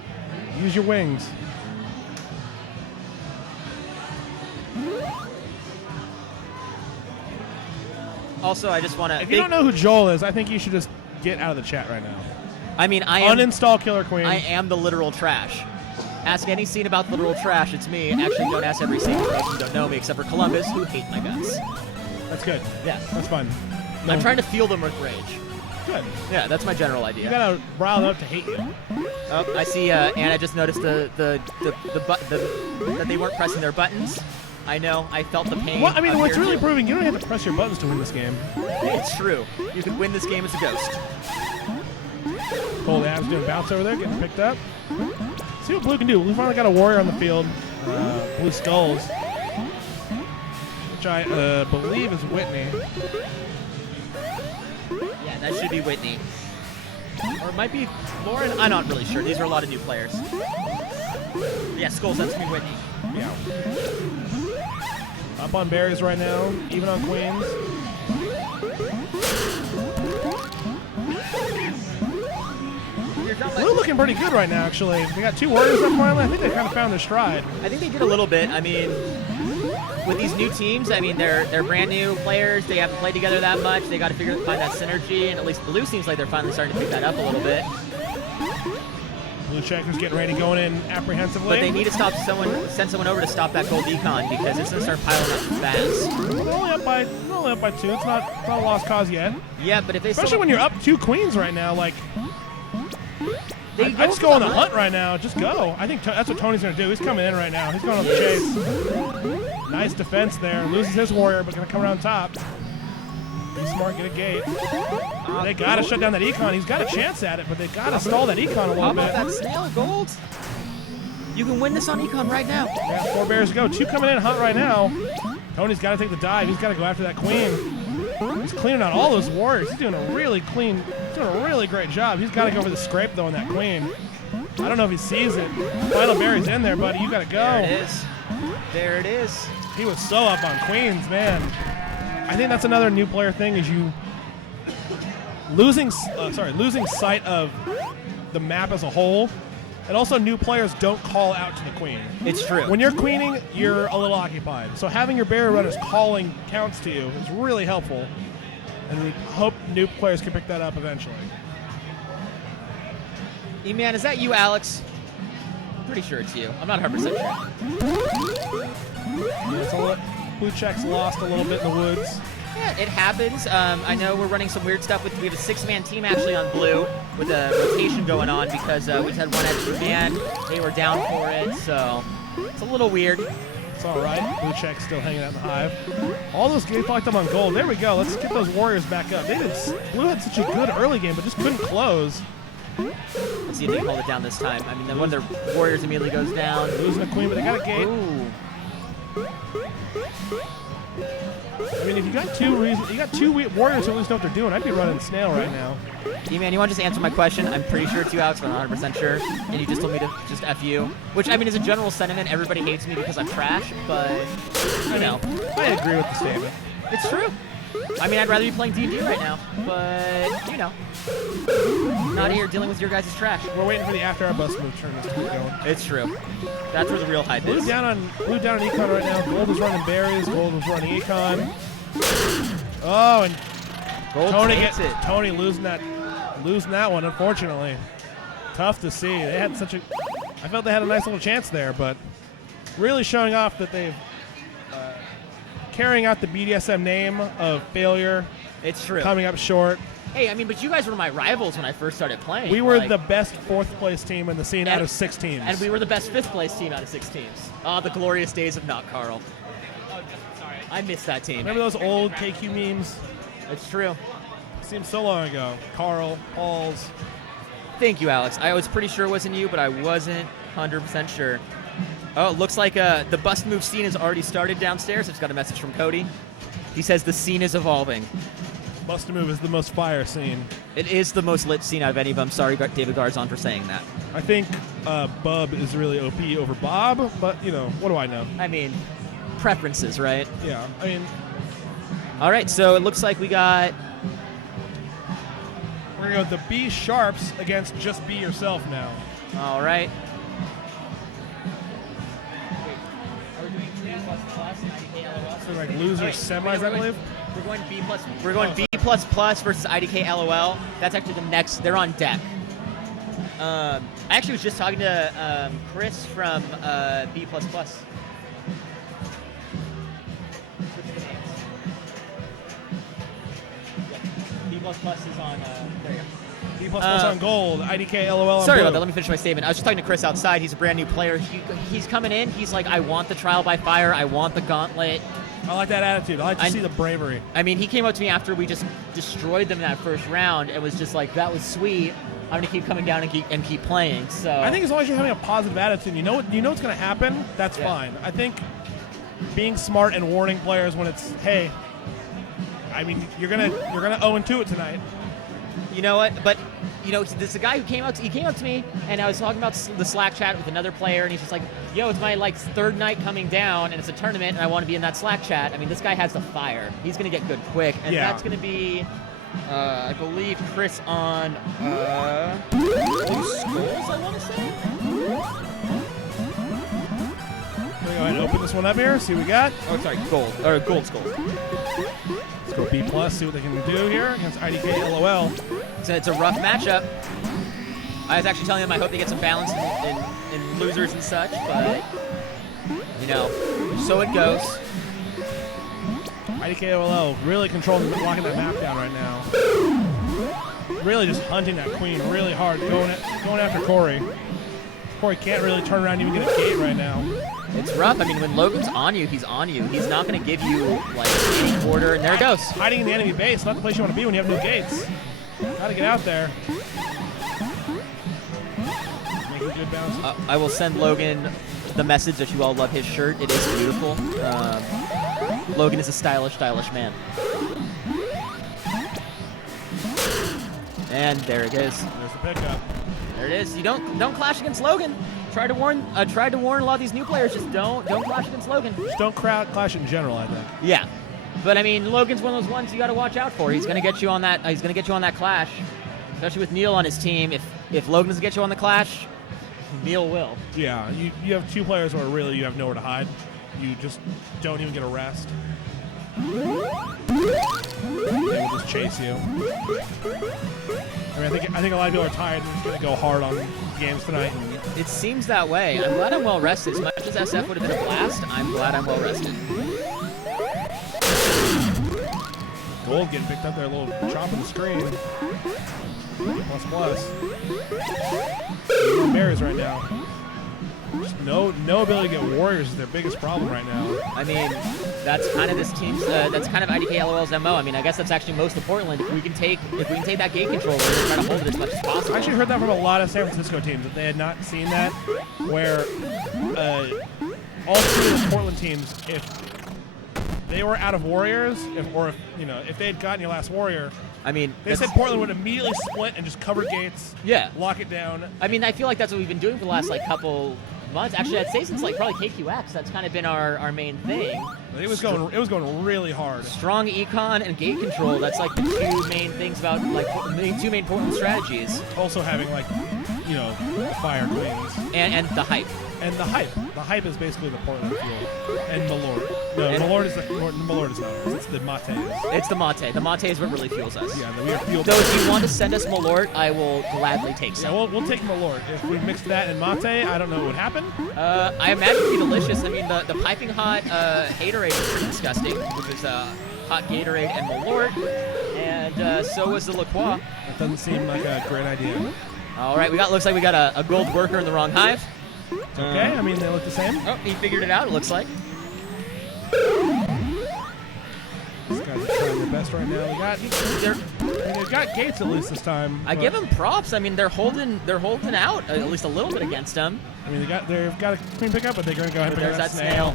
Use your wings. Also, I just want to. If you don't know who Joel is, I think you should just get out of the chat right now. I mean, I am. Uninstall Killer Queen. I am the literal trash. Ask any scene about the literal trash. It's me. Actually, don't ask every scene for those who don't know me, except for Columbus, who hate my guts. That's good. Yeah. That's fun. I'm trying to fuel them with rage. Good. Yeah, that's my general You idea. gotta rile them up to hate you. Oh, I see. Anna just noticed that they weren't pressing their buttons. I know. I felt the pain. Well, I mean, up what's here, really too. proving, you don't have to press your buttons to win this game. It's true. You can win this game as a ghost. Cold abs doing bounce over there, getting picked up. See what blue can do. Blue finally got a warrior on the field. Blue skulls, which I believe is Whitney. Yeah, that should be Whitney. Or it might be Lauren. I'm not really sure. These are a lot of new players. Yeah, Skulls, that's me, Whitney. Yeah. Up on berries right now, even on queens. Blue looking pretty good right now, actually. They got 2 warriors up finally. I think they kind of found their stride. I think they did a little bit. I mean, with these new teams, I mean, they're brand new players. They haven't played together that much. They got to find that synergy, and at least Blue seems like they're finally starting to pick that up a little bit. Blue Checkers getting ready to go in apprehensively. But they need to send someone over to stop that gold econ because it's going to start piling up fast. They're only up by 2. It's not a lost cause yet. Yeah, but if they especially when you're up 2 queens right now, like I just go on the hunt right now. Just go. I think that's what Tony's going to do. He's coming in right now. He's going on the chase. Nice defense there. Loses his warrior, but going to come around top. Be smart, get a gate. They got to shut down that econ. He's got a chance at it, but they got to stall that econ a little How bit. about that snail, Gold? You can win this on econ right now. Yeah, 4 bears to go. 2 coming in hunt right now. Tony's got to take the dive. He's got to go after that queen. He's cleaning out all those warriors. He's doing a really great job. He's got to go for the scrape, though, on that queen. I don't know if he sees it. Final berry's in there, buddy. You got to go. There it is. There it is. He was so up on queens, man. I think that's another new player thing is you losing sight of the map as a whole. And also new players don't call out to the queen. It's true. When you're queening, you're a little occupied. So having your barrier runners calling counts to you is really helpful. And we hope new players can pick that up eventually. E-Man, is that you, Alex? Pretty sure it's you. I'm not 100% sure. Yeah, so Blue Check's lost a little bit in the woods. Yeah, it happens. I know we're running some weird stuff with. We have a 6-man team actually on Blue with a rotation going on because we just had 1 extra man. They were down for it, so it's a little weird. It's all right. Blue Check's still hanging out in the hive. All those games locked up on gold. There we go. Let's get those warriors back up. Blue had such a good early game, but just couldn't close. Let's see if they can hold it down this time. I mean, then one of their warriors immediately goes down. Losing a queen, but they got a gate. Ooh. I mean, if you got 2 warriors who at least know what they're doing, I'd be running snail right now. E-Man, you want to just answer my question? I'm pretty sure it's you, Alex, but I'm not 100% sure. And you just told me to just F you. Which, I mean, is a general sentiment. Everybody hates me because I'm trash, but, you know. I agree with the statement. It's true. I mean, I'd rather be playing D&D right now, but, you know. Not here dealing with your guys' trash. We're waiting for the after our bus move to turn this to going. It's true. That's where the real hype is. Blue down on econ right now. Gold is running berries. Gold is running econ. Oh, and Gold takes it. Tony losing that one, unfortunately. Tough to see. They had I felt they had a nice little chance there, but really showing off that they've carrying out the BDSM name of failure. It's true. Coming up short. Hey, I mean, but you guys were my rivals when I first started playing. We were the best 4th place team in the scene out of 6 teams. And we were the best 5th place team out of 6 teams. Ah, the glorious days of not Carl. Oh, sorry. I miss that team. Remember those old KQ memes? It's true. Seems so long ago. Carl, Pauls. Thank you, Alex. I was pretty sure it wasn't you, but I wasn't 100% sure. Oh, it looks like the bust move scene has already started downstairs. I just got a message from Cody. He says the scene is evolving. Bust move is the most fire scene. It is the most lit scene out of any of them. Sorry, David Garzon, for saying that. I think Bub is really OP over Bob, but, you know, what do I know? I mean, preferences, right? Yeah, I mean... All right, so it looks like we got... We're going to go with the B Sharps against just be yourself now. All right. So like loser semis, I believe. We're going B plus. We're going B plus plus versus IDK LOL. That's actually the next. They're on deck. I actually was just talking to Chris from B plus plus. B plus plus is on. There you go. B plus plus on gold. IDK LOL on Sorry blue. about that. Let me finish my statement. I was just talking to Chris outside. He's a brand new player. He's coming in. He's like, I want the trial by fire. I want the gauntlet. I like that attitude. I like to see the bravery. I mean, he came up to me after we just destroyed them in that first round and was just like, that was sweet. I'm gonna keep coming down and keep playing. So I think as long as you're having a positive attitude, you know what's gonna happen. That's fine. I think being smart and warning players when it's, hey, I mean, you're gonna 0-2 it tonight. You know what? But you know, this is a guy who came up to me, and I was talking about the Slack chat with another player, and he's just like, yo, it's my like third night coming down, and it's a tournament, and I want to be in that Slack chat. I mean, this guy has the fire. He's gonna get good quick, and Yeah. that's gonna be, I believe, Chris on Skulls, I want to say. Let me go ahead and open this one up here. See what we got. Oh, sorry, Gold Skulls. Let's go B+. See what they can do here against IDK LOL. So it's a rough matchup. I was actually telling them I hope they get some balance in losers and such, but you know, so it goes. IDK LOL really controlling, locking that map down right now. Really just hunting that queen really hard, going after Corey. Corey can't really turn around and even get a gate right now. It's rough. I mean, when Logan's on you, he's on you. He's not going to give you like any quarter, and there it goes. Hiding in the enemy base, not the place you want to be when you have no gates. Gotta get out there. Making good bounces. I will send Logan the message that you all love his shirt. It is beautiful. Logan is a stylish man. And there it is. There's the pickup. There it is. You don't clash against Logan. Tried to warn a lot of these new players. Just don't clash against Logan. Just don't clash in general, I think. Yeah, but I mean, Logan's one of those ones you got to watch out for. He's gonna get you on that. He's gonna get you on that clash, especially with Neil on his team. If Logan doesn't get you on the clash, Neil will. Yeah, you have two players where really you have nowhere to hide. You just don't even get a rest. They will just chase you. I mean, I think a lot of people are tired and just going to go hard on games tonight. It seems that way. I'm glad I'm well rested. As much as SF would have been a blast, I'm glad I'm well rested. Gold getting picked up there, a little chop on the screen. Plus. Berries right now. Just no ability to get warriors is their biggest problem right now. I mean, that's kind of this team's. That's kind of IDK LOL's MO. I mean, I guess that's actually most of Portland. If we can take that gate control, we're gonna try to hold it as much as possible. I actually heard that from a lot of San Francisco teams that they had not seen that, where all three of the Portland teams, if they were out of warriors, if they had gotten your last warrior, I mean, they said Portland would immediately split and just cover gates. Yeah. Lock it down. I mean, I feel like that's what we've been doing for the last couple months. Actually, I'd say since probably KQX, that's kind of been our main thing. It was going really hard. Strong econ and gate control. That's like the two main things about the two main Portland strategies. Also having the fire queens And the hype. And the hype. The hype is basically the Portland fuel. And Malort. No, Malort is not. It's the mate. It's the mate. The mate is what really fuels us. Yeah, we are fueled. So if you want to send us Malort, I will gladly take some. Yeah, we'll take Malort. If we mixed that and mate, I don't know what would happen. I imagine it'd be delicious. I mean, the piping hot Haterade is pretty disgusting, which is hot Gatorade and Malort, and so was the La Croix. That doesn't seem like a great idea. All right, looks like we got a gold worker in the wrong hive. It's okay. I mean, they look the same. Oh, he figured it out. It looks like. These guys are trying their best right now. They've got gates at least this time. I give them props. I mean, they're holding out at least a little bit against them. I mean, they've got a clean pickup, but they're going to go ahead and pick up There's that that snail.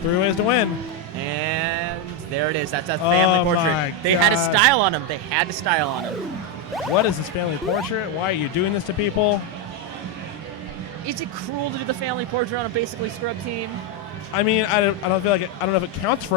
3 ways to win. And there it is. That's a family portrait. They had a style on him. What is this family portrait? Why are you doing this to people? Is it cruel to do the family portrait on a basically scrub team? I mean, I don't know if it counts for